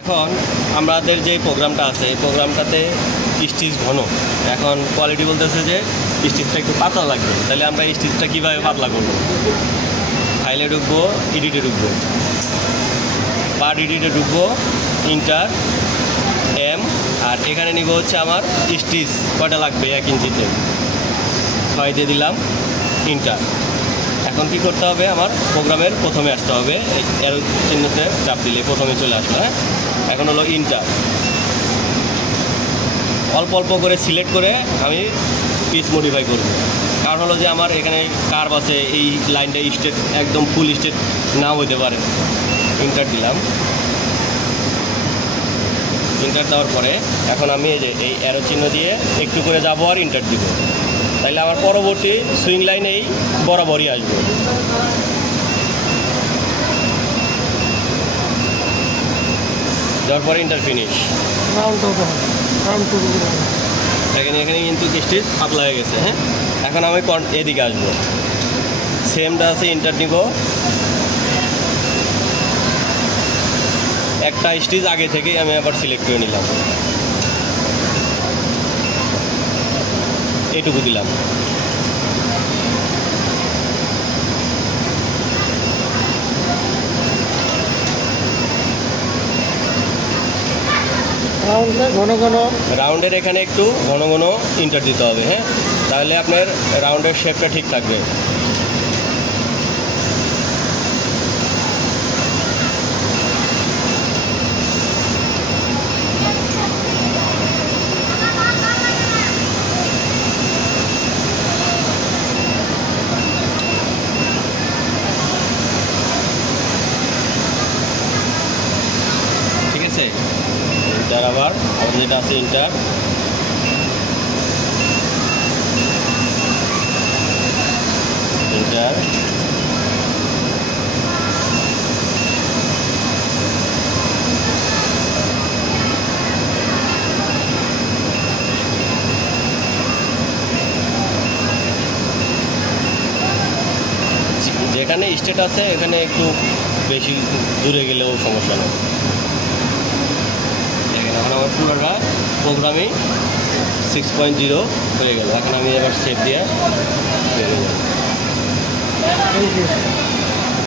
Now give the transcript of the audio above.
এখন আমাদের যে প্রোগ্রামটা আছে এই প্রোগ্রামটাতে স্টিচ ঘন, এখন কোয়ালিটি বলতেছে যে স্টিচটা একটু পাতলা লাগবে। তাহলে আমরা স্টিচটা কীভাবে পাতলা করব? ফাইলে ঢুকবো, এডিটে ঢুকবো, পার্ট এডিটে ঢুকবো, ইন্টার এম, আর এখানে নিব হচ্ছে আমার স্টিচ কয়টা লাগবে 1 ইঞ্চিতে 6 দিয়ে দিলাম, ইন্টার। এখন কি করতে হবে? আমার প্রোগ্রামের প্রথমে আসতে হবে, এর চিহ্নতে চাপ দিলে প্রথমে চলে আসলো। হ্যাঁ, এখন হলো ইন্টার। অল্প অল্প করে সিলেক্ট করে আমি পিচ মডিফাই করব, কারণ হলো যে আমার এখানে কার্ভ আছে, এই লাইনটা স্ট্রেট একদম ফুল স্ট্রেট নাও হতে পারে। ইন্টার দিলাম, ইন্টার দেওয়ার পরে এখন আমি এই অ্যারো চিহ্ন দিয়ে একটু করে যাবো আর ইন্টার দিব, তাইলে আমার পরবর্তী সুইং লাইন এই বরাবরই আসবে। যাওয়ার পরে ইন্টার ফিনিশ। এখানে কিন্তু স্টিচ পাতলা হয়ে গেছে। হ্যাঁ, এখন আমি এদিকে আসবো, সেমটা আছে, ইন্টার নিব, একটা স্টিচ আগে থেকেই আমি আবার সিলেক্ট করে নিলাম, এইটুকু দিলাম। রাউন্ডের এখানে একটু ঘন ঘন ইন্টার দিতে হবে। হ্যাঁ, তাহলে আপনার রাউন্ডের শেপটা ঠিক থাকবে। ঠিক আছে, ইন্টার আবার যেটা আছে ইন্টার, ইন্টার, যেখানে স্টেট আছে এখানে একটু বেশি দূরে গেলেও সমস্যা নেই। এখন আমার পুরোটা প্রোগ্রামে 6.0 হয়ে গেল। এখন আমি এবার সেভ দিয়ে বেরিয়ে যাব।